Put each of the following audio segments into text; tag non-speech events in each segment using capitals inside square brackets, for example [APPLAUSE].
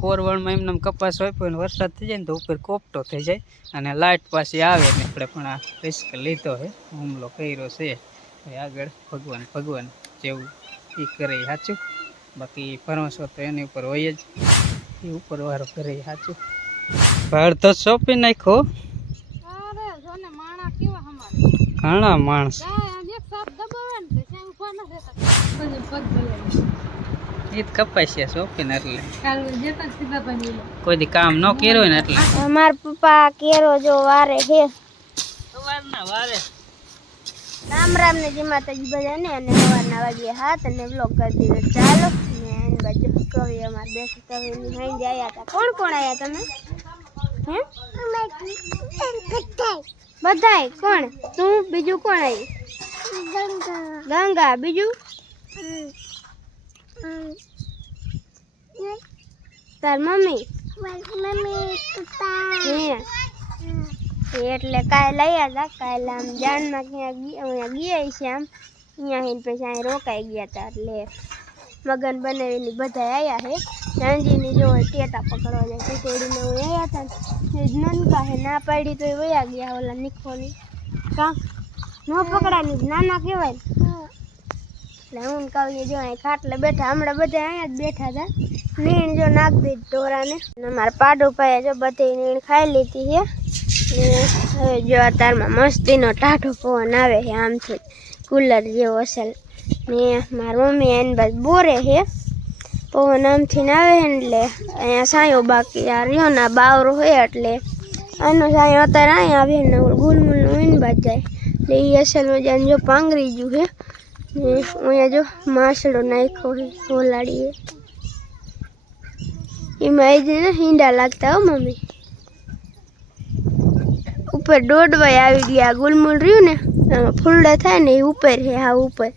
કોરવણમાં એમને એમ કપાસ હોય પણ વરસાદ થઈ જાય ને તો ઉપર કોપટો થઈ જાય અને લાઇટ પાછી આવે ને આપણે પણ આ રિસ્ક લીધો છે. હુમલો કર્યો છે. આગળ ભગવાન ભગવાન જેવું એ કરે સાચું. બાકી ભરોસો તો એની ઉપર હોય જ. એ ઉપર વાળો કરે સાચું. ભાડ તો સોંપી નાખો ઘણા માણસ. તો એ જ કપાય છે સોંપીને એટલે. કાલ જતા જ સીધા બની કોઈ દી કામ ન કર્યું ને એટલે. અમાર પપ્પા કેરો જો વારે હે સવારના વારે. રામ રામ ને જય માતાજી બધાને અને સવારના વાગ્યે હાથ અને બ્લોગ કરી દીધો. ચાલો ને એની બાજુ કવિ અમારે બેસી કવિ ની હાઈ હતા કોણ કોણ આયા તમે? હે? બધાય. કોણ? તું બીજું કોણ આવ્યું ગંગા. બીજું? તાર મમ્મી? હે. એટલે કાલે આવ્યા હતા કાલે આમ જાણમાં ક્યાં અહીંયા ગયા છે આમ. અહીંયા હિન પછી અહીં રોકાઈ ગયા હતા એટલે મગન બનાવીને બધા આવ્યા છે જાંજીની જો ટેટા પકડવા જાય ટીકોડીને હું આવ્યા હતા ને. એ જ નનકા છે ના પાડી તો એ વયા ગયા ઓલા નિખોની. કા? ન પકડાની નાના કહેવાય ને. એટલે હું કાવ્ય જો અહીં ખાટલે બેઠા, હમણાં બધા અહીંયા જ બેઠા હતા નીણ જો નાખ દીધી ઢોરાને. અને મારા પાડો પાયા જો બધી નીણ ખાઈ લીધી છે. હવે જો અત્યારમાં મસ્તીનો ટાઢો પવન આવે છે આમથી. કુલર જેવો અસલ ને મારી મમ્મી એની બાદ બોરે છે. પવન આમથી ને આવે ને એટલે અહીંયા સાયો બાકી આ રહ્યો ને બાવરો હોય એટલે આનો સાયો અત્યારે અહીંયા આવે ને ગુલમુલ ઈન બાજ જાય. એટલે એ અસલ મજાને જો પાંગરી ગયું છે. ને અહીંયા જો માછડો નાખ્યો છે હોલાડીએ એમાં એ જઈને ને હિંડા લાગતા હો મમ્મી. ઉપર દોડવાય આવી ગયા ગુલમુલ રહ્યું ને આમાં ફૂલડા થાય ને એ ઉપર છે હા ઉપર.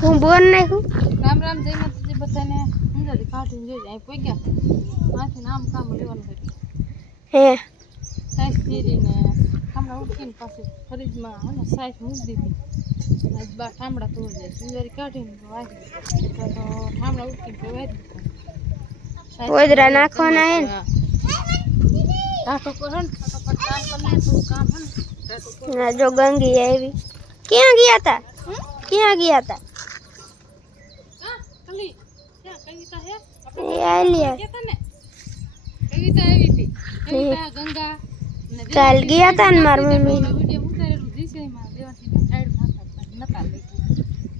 હું બોર નાખું? રામ રામ જય માતાજી બધાને અંદાજે કાઢીને જોઈ અહીં પગ્યા માથે નામ કામ લેવાનું હે. સાઈઝ ફેરીને. ઠામડા ઉઠીને પાછી ફરીજમાં હે ને સાઈઝ મૂકી દીધી. આજ બા ઠામડા તો જાય સુંદરી કાઢીને તો વાગી તો ઠામડા ઉઠીને તો વાગી ઓદરા નાખવાના હે ને? જો ગંગી આવી. ક્યાં ગયા તા? ક્યાં ગયા તા? હા ખાલી કવિતા આવી હતી. કવિતા ગંગા. કાલ ગયા હતા ને મારી મમ્મી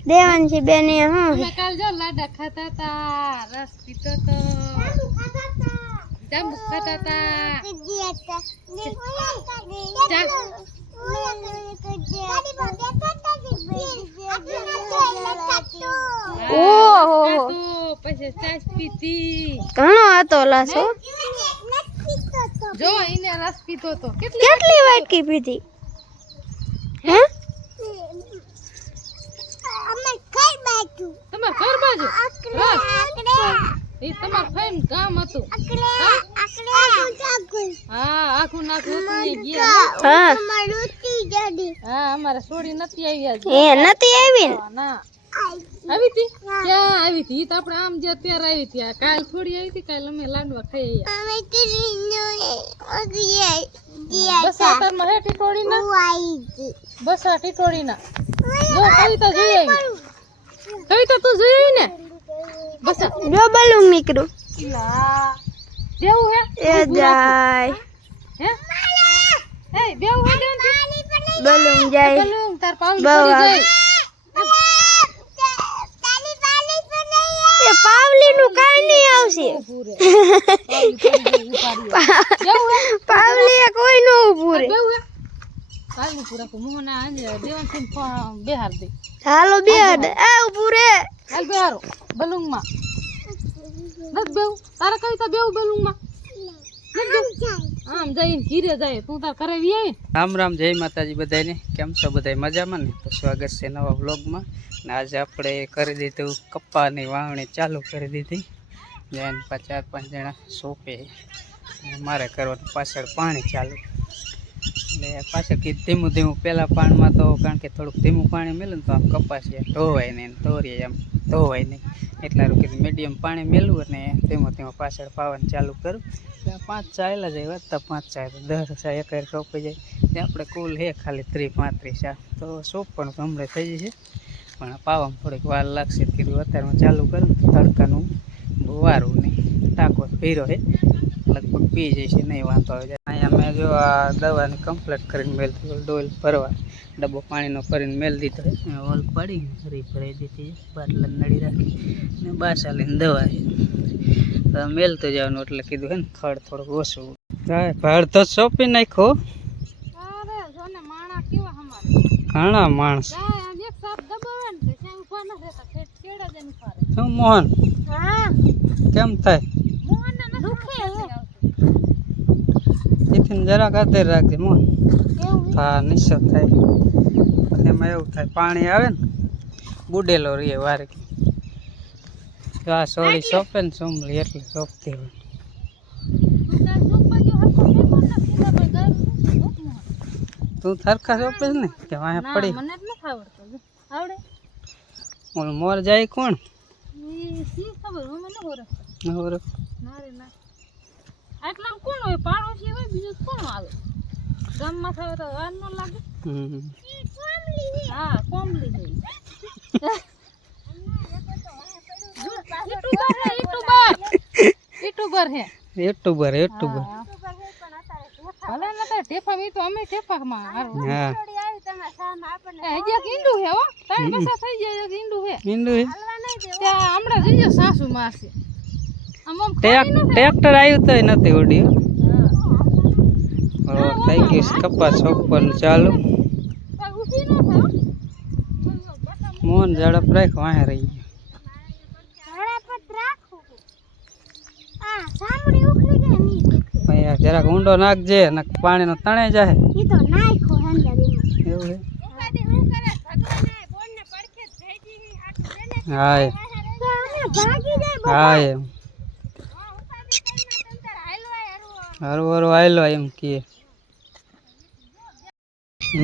દેવાનજી બેન એ હું કાલ જો લાડા ખાતા હતા રસ પીતો તો જાંબુ ખાતા હતા ઓહો પછી છાશ પીતી ઘણો હતો લાસો જો એને રસ પીધો તો. કેટલી કેટલી વાટકી પીધી? હે? તમાર ઘર બાજુ? રસ એ તમાર ફેમ ગામ હતું. હા? આખું નાખું ગયા. હા. હા અમારે છોડી નથી આવી આજે એ નથી આવી ને? ના. આવી હતી? ક્યાં આવી હતી? તો આપણે આમ જે અત્યારે આવી હતી. કાલ થોડી આવી હતી કાલ અમે લાડવા ખાઈ આવ્યા બસ આતરમાં હે ટીટોડી ના બસ આ ટીટોડી ના જો કવિતા જોઈ આવી. કવિતા તું જોઈ આવી ને? બસ. જો બલુંગ નીકળું. બેવું હે? એ જાય. હે? એ બેવું હે દેવનથી? જાય. બલૂન તાર આવે. જાય. એ પાવલી નું કઈ નહીં આવશે [LAUGHS] પાવલી એ કોઈ નો ઉભું રે હાલો બે એ ઉભું રે હાલ બેહારો બલુંગમાં નથ બેવું તારા કવિતા બેવું બલુંગમાં? આમ જઈને ઘીરે જાય. તું તાર આવી રામ રામ જય માતાજી બધાને કેમ છો બધા મજામાં ને? તો સ્વાગત છે નવા વ્લોગમાં. ને આજે આપણે કરી દીધું કપ્પાની વાવણી ચાલુ કરી દીધી. જઈને પાંચ ચાર પાંચ જણા સોંપે. મારે કરવાનું પાછળ પાણી ચાલુ. એટલે પાછળ કીધું ધીમું ધીમું. પહેલાં પાણીમાં તો કારણ કે થોડુંક ધીમું પાણી મળે ને તો આમ કપાસ ધોવાય ને ધોરીએ એમ. ધોવાય નહીં. એટલા રૂપિયા મીડિયમ પાણી મેળવું અને તેમાં તેમાં પાછળ પાવાનું ચાલુ કરું. ત્યાં પાંચ ચાયલા જાય, વધતા પાંચ ચાય દસ ચા એક સોંપી જાય. ત્યાં આપણે કુલ હે ખાલી ત્રીસ પાંત્રીસ ચા. તો સોપ પણ હમણાં થઈ જશે. પણ પાવામાં થોડીક વાર લાગશે કીધું અત્યારમાં ચાલુ કરું તો તડકાનું બહુ વારું નહીં. ટાંકો ભીરો છે. લગભગ પી જશે, નહીં વાંધો આવે. મેં જો આ દવાની કમ્પ્લીટ કરીને મેલ ડોલ ભરવા. ડબ્બો પાણીનો ભરીને મેલ દીધો અને ઓલ પાડી ફરી ભરાઈ દીધી બાટલા નડી રાખી ને બાસા લઈને દવા મેલ તો મેલતો જવાનું એટલે કીધું હે ને ખડ થોડુંક ઓછું. હા ભાડ તો સોંપી નાખો ઘણા માણસ. શું મોહન? કેમ સાપ દબાવે ને તે ક્યાંય ઊભા ન રહેતા ખેત છેડા જ એની ફારે શું મોહન હા કેમ થાય મોહનને નથી દુખે આવડતું. તેથી જરાક આધેર રાખજે મો. હા નિશ્ચિત થાય. પછી એમાં એવું થાય પાણી આવે ને બુડેલો રહીએ વારે. આ સોળી સોંપે ને સોમલી એટલે સોંપતી હોય. તું તાર સોંપા હરખો ને કે વાંહે પડી? મને જ આવડતું. આવડે? ઓલું મોર જાય કોણ? ખબર? હું મને ઓળખતો. નવરો. ના રે ના. આટલામાં કોણ હોય? પાડોશી હોય બીજું કોણ આવે? ગામમાં થાય તો વાર ન લાગે. હા કોમલી છે. યુટ્યુબર હે યુટ્યુબર યુટ્યુબર હે યુટ્યુબર યુટ્યુબર હા. ભલે ને તાર ટેફા મી તો અમે. હા. હજી ઈંડું હે. હો ત્રણ પૈસા થઈ જાય ઈંડું હે દેવું. ત્યાં હમણાં જઈએ સાસુ માં ટ્રેક્ટર આવ્યું તો નથી ઉડી હા. થઈ ગયું કપાસ સોંપવાનું ચાલુ. મોન ન. ઝડપ રાખ વાહે રહી ગયો. ની જરાક ઊંડો નાખજે ને પાણીનો તણે જાય. એવું હું ની હા એમ હારું હારું આયલો એમ કે.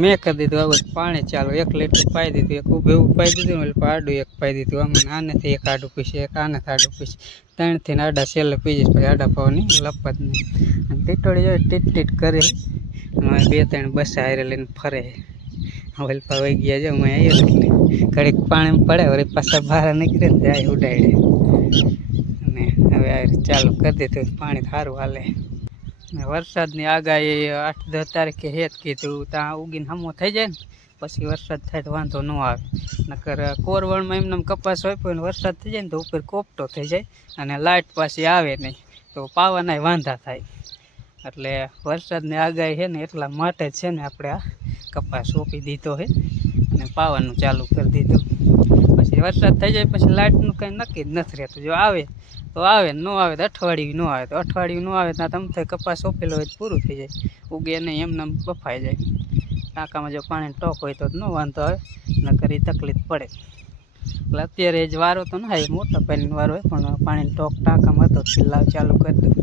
મેં કરી દીધું આવું પાણી ચાલુ. એક લીટર પાઈ દીધું, એક ઊભે ઊભું પાઈ દીધું એટલે આડું એક પાઈ દીધું. આમ આનેથી એક આડું પીશે એક આનેથી આડું પીશે ત્રણથી આડા છેલ્લે પી જઈશ પછી આડા પાવાની લપત નહીં. અને ટીટોળી જાય ટીટ ટીટ કરે. અને બે ત્રણ બસ હારે લઈને ફરે. વલપા વહી ગયા છે હું આવ્યો ઘડીક પાણી પડે, વળી પાછા બહાર નીકળે ને જાય ઉડાડે. અને હવે આ ચાલુ કરી દીધું, પાણી સારું હાલે. ને વરસાદની આગાહી આઠ દસ તારીખે હેત કીધું ત્યાં ઉગીને હમો થઈ જાય ને, પછી વરસાદ થાય તો વાંધો ન આવે. નકર કોરવણમાં એમને એમ કપાસ હોય, પણ વરસાદ થઈ જાય ને તો ઉપર કોપટો થઈ જાય અને લાઇટ પાછી આવે નહીં, તો પાવાના વાંધા થાય. એટલે વરસાદની આગાહી છે ને એટલા માટે જ છે ને આપણે આ કપાસ સોંપી દીધો છે અને પાવાનું ચાલુ કરી દીધું. પછી વરસાદ થઈ જાય, પછી લાઇટનું કંઈ નક્કી જ નથી રહેતું. જો આવે તો આવે ન આવે તો અઠવાડિયું ન આવે. તો અઠવાડિયું ન આવે ત્યાં તમે કપાસ સોંપેલો હોય પૂરું થઈ જાય. ઉગે નહીં એમને એમ બફાઈ જાય. ટાંકામાં જો પાણી ટોક હોય તો ન વાંધો આવે ન કરી તકલીફ પડે. એટલે અત્યારે જ વારો તો ના એ મોટા પાણીનો વારો હોય પણ પાણીનો ટોક ટાંકામાં હતો લાવ ચાલુ કરી દઉં.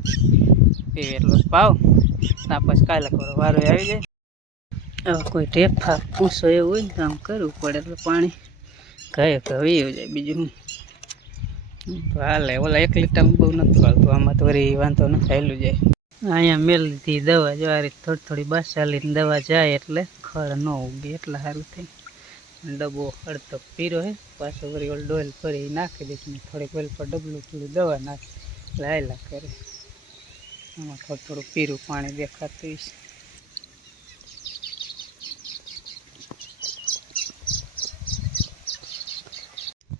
પીવે એટલો જ ભાવ. ત્યાં પછી કાલે વારો આવી જાય. હવે કોઈ ટેફા પૂછો એવું હોય ને તો આમ કરવું પડે એટલે પાણી કહે હવે એવું જાય બીજું હાલે ઓલા એક લીટરમાં બહુ નથી હાલતું. આમાં તો વરી વાંધો નથી થયેલું જાય. અહીંયા મેલ દીધી દવા જો, આ રીતે થોડી થોડી બસ ચાલીને દવા જાય એટલે ખળ ન ઉગે, એટલે સારું થાય. ડબ્બો અડધો પીરો હે, પાછો વરી ઓલ ડોલ ફરી નાખી દઈશ ને થોડીક વેલ પર ડબલું થોડું દવા નાખી એટલે હાયલા કરે. આમાં થોડું થોડું પીરું પાણી દેખાતું છે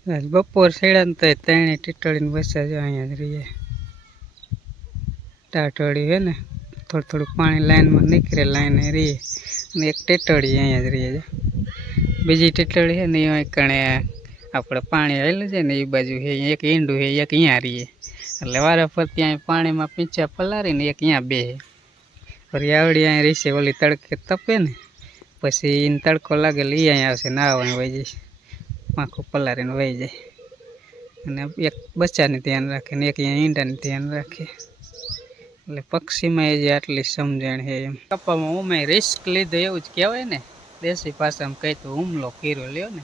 બપોર સેડા ને તો ત્રણે ટીટળીને બસા જો અહીંયા જ રહીએ. ટાટોળી હે ને, થોડું થોડું પાણી લાઈનમાં નીકળે, લાઈને રહીએ. અને એક ટીટળી અહીંયા જ રહીએ છે બીજી ટીટળી છે ને એ કણે આપણે પાણી આવેલું છે ને, એ બાજુ છે એક ઈંડું છે એક અહીંયા રહીએ. એટલે વારા ફરતી ત્યાં પાણીમાં પીંછા પલારીને એક અહીંયા બે ફરી આવડી અહીંયા રીસે ઓલી તડકે તપે ને, પછી એને તડકો લાગે એટલે એ અહીંયા આવશે નાવાની વહી જઈશ. પાંખું પલારીને વહી જાય. અને એક બચ્ચાને ધ્યાન રાખે ને એક અહીંયા ઈંડાને ધ્યાન રાખે. એટલે પક્ષીમાં એ જે આટલી સમજણ છે એમ. કપામાં ઉમે રિસ્ક લીધો એવું જ કહેવાય ને. દેશી ભાષામાં કહી તો હુમલો કર્યો, લ્યો ને.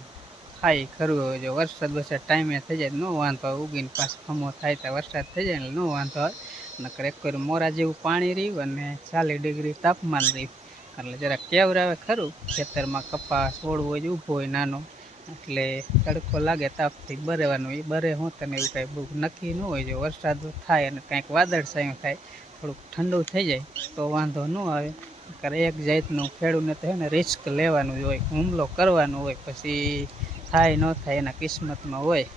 ખાઈ ખરું જો વરસાદ વરસાદ ટાઈમે થઈ જાય ન વાંધો આવે. ઉગીને પાછો ખમો થાય તો વરસાદ થઈ જાય એટલે ન વાંધો આવે. નકર એક વાર મોરા જેવું પાણી રહ્યું અને ચાલીસ ડિગ્રી તાપમાન રહ્યું. એટલે જરા કેવરાવે ખરું. ખેતરમાં કપાસ છોડવો હોય ઊભો હોય નાનો. એટલે તડકો લાગે તાપથી બરેવાનું એ બરે હું તને એવું કાંઈ બહુ નક્કી ન હોય જો વરસાદ થાય અને કાંઈક વાદળ સાયું થાય, થોડુંક ઠંડુ થઈ જાય, તો વાંધો ન આવે. કારણ એક જાતનું ખેડૂતને તો હે ને રિસ્ક લેવાનું હોય, હુમલો કરવાનો હોય, પછી થાય ન થાય એના કિસ્મતમાં હોય,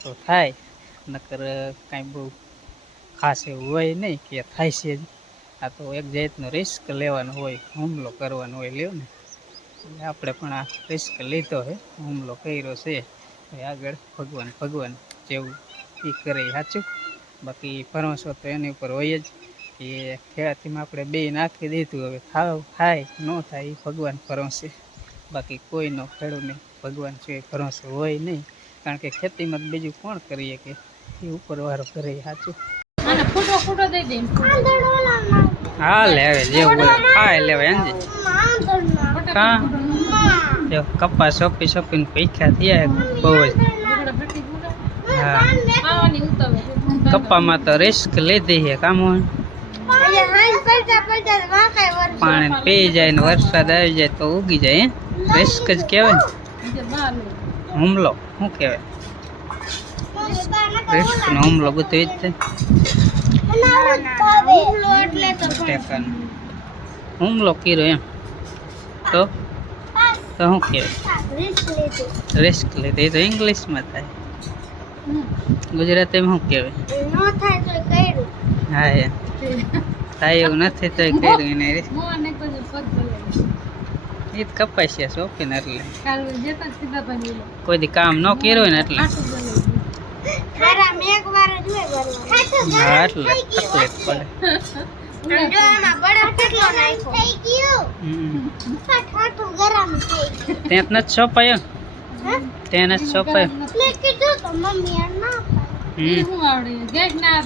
તો થાય. નકર કાંઈ બહુ ખાસ એવું હોય નહીં કે થાય છે આ તો એક જાતનો રિસ્ક લેવાનો હોય, હુમલો કરવાનો હોય, લ્યો ને. આપણે પણ આ રિસ્ક લીધો છે. હુમલો કર્યો છે. આગળ ભગવાન ભગવાન જેવું એ કરે સાચું. બાકી ભરોસો તો એની ઉપર હોય જ. એ ખેતીમાં આપણે બે નાખી દીધું હવે થાવ થાય ન થાય એ ભગવાન ભરોસે. બાકી કોઈનો ખેડૂતને ભગવાન છે ભરોસો હોય નહીં. કારણ કે ખેતીમાં બીજું કોણ કરીએ કે એ ઉપરવાળો કરે સાચું. આને ફૂટો ફૂટો દઈ દે હા લેવે જેવું હોય. ખાય લેવાય એમ કાં જો કપા સોંપી સોંપીને પૈખ્યા થયા બહુ જ. હા. કપ્પામાં તો રિસ્ક લીધી છે કામ પાણી પી જાય ને વરસાદ આવી જાય તો ઉગી જાય રિસ્ક જ કહેવાય હુમલો શું કહેવાય? રિસ્ક નો હુમલો બધું જ છે. હુમલો કર્યો એમ. તો? તો શું કહેવાય? રિસ્ક લીધી એ તો ઇંગ્લિશમાં થાય. ગુજરાતીમાં શું કહેવાય? હા એ. થાય એવું નથી તો કર્યું એને એ જ કપાય છે શોખીન એટલે. કોઈ દી કામ ન કર્યું હોય ને એટલે. હા એટલે તકલીફ પડે. [LAUGHS] જ નથી સોંપાયો ત્યાં નથી સોંપાયો હમ. શું આવડે? ગેસ ના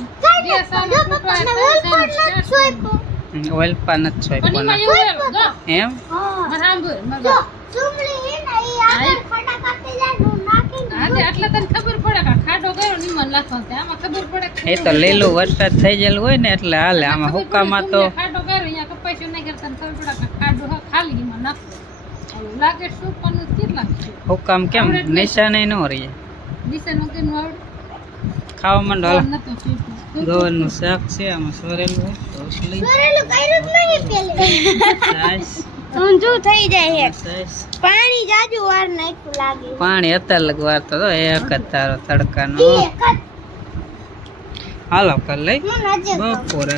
બે સાલ પણ ઓઇલ પા નથી સોંપ્યો. એમાં. આમાં એ તો. લીલું વરસાદ થઈ ગયેલું હોય ને એટલે હાલે આમાં પડે તો સુમને ખાડો કર્યો અહીંયા કપાસ્યો નહીં કરતા ખબર પડે કે ખાડો હા ખાલી એમાં નાખો. ઓલું લાગે શું પણ કેટલા હુકામ કેમ? નિશાને ન રહીએ. ખાવા માંડો હાલો. ગોળનું શાક છે આમાં સોરેલું હોય તોસલી છાશ, [LAUGHS] ઊંધું થઈ જાય છે પાણી જાજુ વાર નાખ્યું લાગે. પાણી અત્યારે લગ તો એક જ તારો તડકાનો. હાલો કર લઈ. બપોરે.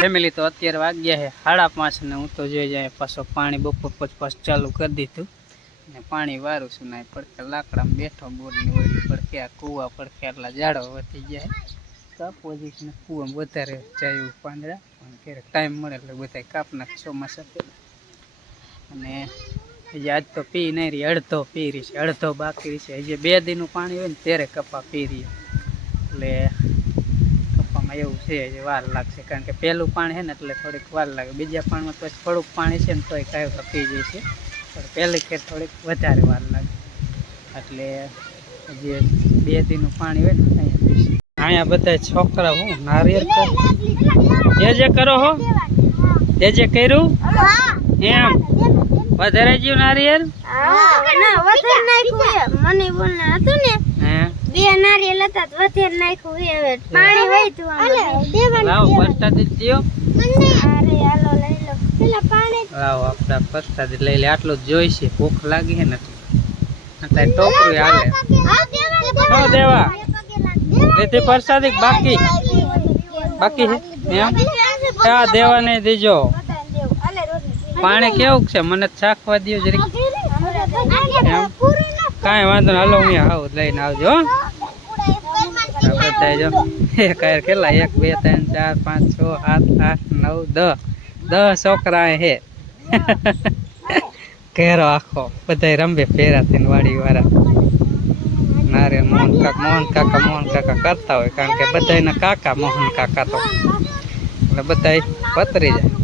ફેમિલી તો અત્યારે વાગ્યા છે. સાડા પાંચ ને હું તો જોઈ જાય પાછો પાણી બપોર પછી પાછું ચાલુ કરી દીધું. ને પાણી વારું છું ને પડકે લાકડામાં બેઠો બોરની વળી પડકે આ કૂવા પડકે એટલા ઝાડો વધી જાય કાપવો જઈશ ને કૂવામાં વધારે જાય પાંદડા. પણ ક્યારેક ટાઈમ મળે એટલે બધા કાપ નાખે ચોમાસા પહેલા. અને હજી આજ તો પી નહીં રહી અડધો પી રહી છે અડધો બાકી છે. હજી બે દિનનું પાણી હોય ને ત્યારે કપા પી રહી. એટલે કપામાં એવું છે હજી વાર લાગશે. કારણ કે પહેલું પાણી છે ને એટલે થોડીક વાર લાગે. બીજા પાણીમાં તો થોડુંક પાણી છે ને તોય કાંઈ તો પી જાય છે. પણ પહેલી ખેર થોડીક વધારે વાર લાગે. એટલે જે બે દીનું પાણી હોય ને અહીંયા પીશે. અહીંયા બધા છોકરા હું નારિયેળ કર જે જે કરો હો. જે જે કર્યું? એમ. વધારે જ્યું નારિયેલ ના? વધારે નાખ્યું છે મને બોલને હતું ને બે નારિયેલ હતા વધારે નાખ્યું છે હવે. પાણી વહેતું તો લાવ પ્રસાદી દ્યો. અરે હાલો લઈ લો. પેલા પાણી લાવો આપણા પ્રસાદી લઈ લે. આટલું જ જોઈશે. ભૂખ લાગી હે નથી એટલે ટોપરું હાલે. ન દેવા? લેતી પ્રસાદી બાકી. બાકી હે. એમ ક્યાં દેવા નહીં દેજો. પાણી કેવું છે? મને ચાખવા દો જરીક. કાંઈ વાંધો હાલો હું આવું લઈને આવજો બધા જો એક હારે કેટલા? એક બે ત્રણ ચાર પાંચ છ સાત આઠ નવ દસ. દસ છોકરા હે [LAUGHS] ઘેરો આખો. બધા રંબે ફેરા થઈને વાડી વાળા નારે મોહન કાકા મોહન કાકા મોહન કાકા કરતા હોય. કારણ કે બધાના કાકા મોહન કાકા તો. એટલે બધા પતરી જાય.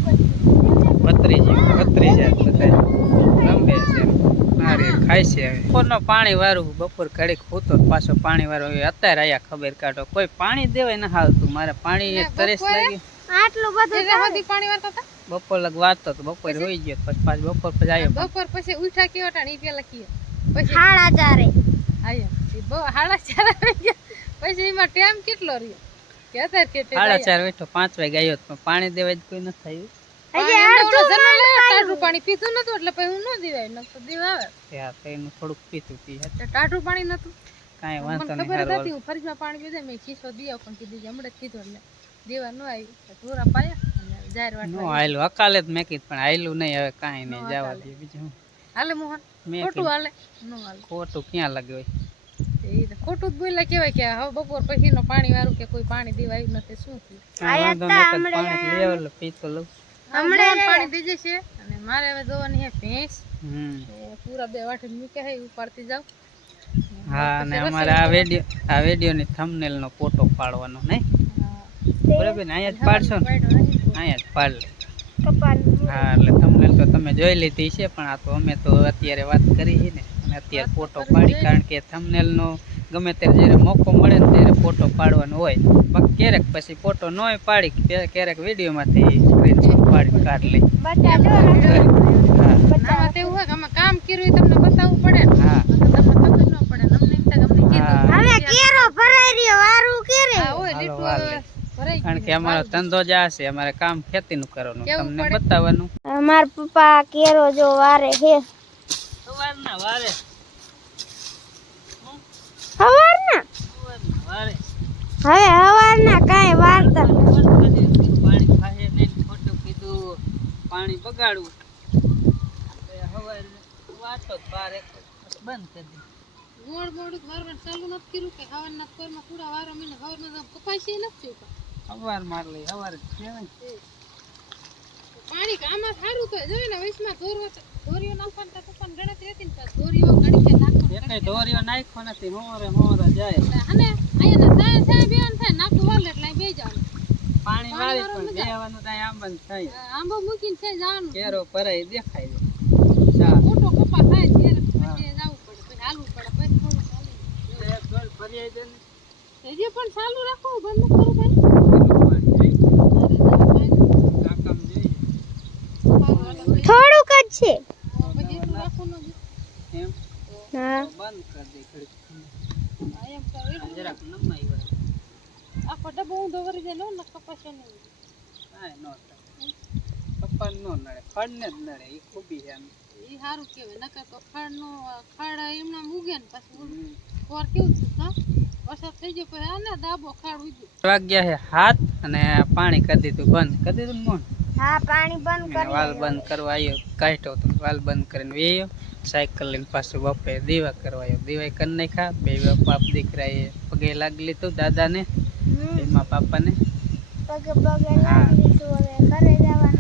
ખાય છે હવે. બપોરનો પાણી વારું બપોર ઘડીક હોતો પાછો પાણી વાળું અત્યારે આયા ખબર કાઢો. કોઈ પાણી દેવાય ના હાલતું. મારે પાણી તરેસ લાગી. આટલું બધું પાણી વાળતા હતા? બપોર લગ વાંચતો તો બપોર હોઈ ગયો. પછી પાછું બપોર પછી આવ્યો બપોર પછી ઉઠા કેવો ટાણ? ઈ પેલા કીએ પછી? હાડા ચારે. આયા. બહુ હાડા ચાર આવી ગયા. પછી એમાં ટાઈમ કેટલો રહ્યો? કે અત્યારે કેટલો હાડા ચાર બેઠો પાંચ વાગે આવ્યો તો પણ પાણી દેવા જ કોઈ નથી થયું હજી પાણી પીતું નતું એટલે પછી હું ન દીવાય ન તો દીવા આવે. એનું થોડુંક પીતું પી એટલે પાણી નતું? કાંઈ વાંધો નહીં ખબર હતી હું ફરીમાં પાણી પીધે મેં ખીસો દીયો પણ કીધું હમણાં જ કીધું એટલે. દેવા ન આવ્યું ઢોરા પાયા અને જાહેર નો વાટવા અકાલે જ મેં કીધું પણ હાયલું નહીં હવે કાંઈ નહીં જવા દે બીજું હાલે મોહન ખોટું હાલે ન હાલે. ખોટું ક્યાં લાગે હોય? એ તો ખોટું જ બોલ્યા કેવાય કે હવે બપોર પછી નો પાણી વાળું કે કોઈ પાણી દેવાયું નથી શું થયું? કાંઈ વાંધો નહીં તો પાણી લઈ આવો એટલે પી તો લઉં. હમણાં પાણી દીજે છે. અને મારે હવે દોવાની છે ભેંસ. હમ. પૂરા બે વાટે મૂકે હે ઉપાડતી જાવ હા અને અમારે આ વિડિયો આ વિડીયોની થંબનેલ નો ફોટો પાડવાનો નહીં? બરાબર ને? અહીંયા જ પાડશો ને? અહીંયા જ પાડ કપાલ હા એટલે થંબનેલ તો તમે જોઈ લીધી છે પણ આ તો અમે તો અત્યારે વાત કરી છે ને. અને અત્યારે ફોટો પાડી કારણ કે થંબનેલ નો ગમે ત્યારે જ્યારે મોકો મળે ને ત્યારે ફોટો પાડવાનો હોય. બાકી ક્યારેક પછી ફોટો નોય પાડી ક્યારેક વિડીયોમાંથી સ્ક્રીનશોટ પાડી કાઢ લઈ. હા. આમાં હોય કે આમાં કામ કર્યું તમને બતાવવું પડે. ને હા તમને ખબર ન પડે. અમને એમ થાય અમને કીધું. હવે કેરો ભરાઈ રહ્યો વારું કેરે. હા હોય લીટું હાલે. હવે ભરાઈ કારણ કે અમારો ધંધો જ આ છે. અમારે કામ ખેતીનું કરવાનું. તમને બતાવવાનું? અમારા પપ્પા કેરો જો વારે હે સવારના વારે. હવારના? સવારના વારે. હવે હવારના કાંઈ વારતા નથી. પાણી ખાય નહીં ખોટું કીધું પાણી બગાડવું. તો હવારે વાંચો જ બાર બંધ કરી દીધું ગોળ મોડું વારવાનું ચાલુ નથી કર્યું કે હવારના પરમાં પૂરા વારો મને હવારના નથી થયું માર લઈ ને. પાણી આમાં સારું તો જોઈ ને વૈશમાં ધોરવા ધોરીઓ નાખવાનું તો પપ્પાને ગણતરી હતી ને ધોરીઓ કે નાખવાનું એકેય નાખ્યો નથી મોરે મોરે જાય. અને અહીંયા થાય થાય બેન થાય નાખું વાલે એટલે અહીં બેસી જવાનું પાણી વાળી પણ બેહવાનું ત્યાં આમ બંધ થાય. આંબો મૂકીને છે જવાનું. કેરો ભરાય દેખાય છે ચા મોટો કપા થાય ત્યારે પછી જવું પડે પછી હાલવું પડે પછી થોડું ચાલુ એક ગોળ ભરી જાય ને. હજી પણ ચાલુ રાખો બંધ ન કરો ભાઈ. થોડુંક જ છે. ન હા. બંધ કરી દે તો આ જરાક નમાઈ હોય આખો ડબ્બો ઊંધો કરી દે ને કપાશે નહીં કાંઈ નો નડે ફળ ને જ નડે એ ખૂબી છે એ સારું કહેવાય નકર તો નો ખાડ એમના મૂગે ને પાછું કોર કેવું હા? વરસાદ થઈ ગયો પછી દાબો ખાડ ઉગ્યો વાગ્યા છે હાથ અને પાણી કરી દીધું બંધ. કરી દીધું ને મોન હા પાણી બંધ વાલ બંધ કરવા આવ્યો કાઢ્યો તો વાલ બંધ કરીને વેયો સાયકલ લઈને પાછું બપે દીવા કરવા આવ્યો દીવા કરી નાખ્યા બે બાપ દીકરાએ પગે લાગી લીધું દાદાને. એમાં પાપાને.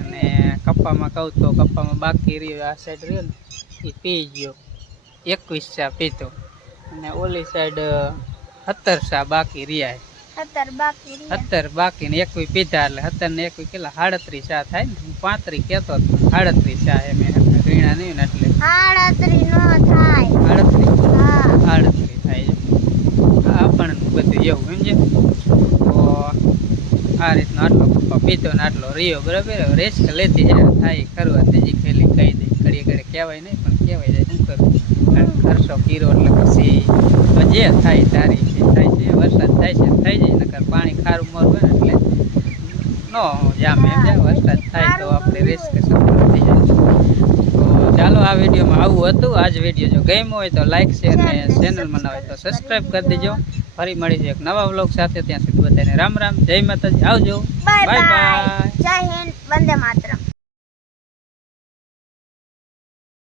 અને કપ્પામાં કહું તો કપ્પામાં બાકી રહ્યો આ સાઈડ રહ્યો ને એ પી ગયો. એકવીસ ચા પીતો અને ઓલી સાઈડ સત્તર ચા બાકી રહ્યા સત્તર બાકી ને એકવી પીધા એટલે સત્તર ને એકવી કેટલા? સાડત્રીસ ચા થાય ને? હું પાંત્રી હતો. સાડત્રીસ ચા એ મેં રીણા નહીં ને એટલે. આડત્રી નો થાય. સાડત્રીસ? હા. આડત્રીસ થાય છે આ બધું એવું સમજે? આ રીતનો આટલો પપ્પા પીતો ને આટલો રહ્યો બરાબર? રેસ્ટ લેતી જાય થાય ખરું તેજી ખેલી કહી દે ઘડી ઘડી કહેવાય નહીં પણ કહેવાય જાય શું કરું? ખર્ચો કર્યો એટલે પછી જે થાય તારી છે થાય છે વરસાદ થાય છે થઈ જાય નકર પાણી ખારું મોર હોય ને એટલે નો જામ એમ જાય વરસાદ થાય તો આપણે રિસ્ક સફળ થઈ જાય. તો ચાલો આ વિડીયોમાં આવું હતું. આજ વીડિયો જો ગમ્યો હોય તો લાઇક શેર ને ચેનલમાં ના હોય તો સબસ્ક્રાઈબ કરી દેજો. ફરી મળીશું એક નવા વ્લોગ સાથે. ત્યાં સુધી બધાને રામ રામ જય માતાજી. આવજો. બાય બાય જય હિન્દ. વંદે માતરમ.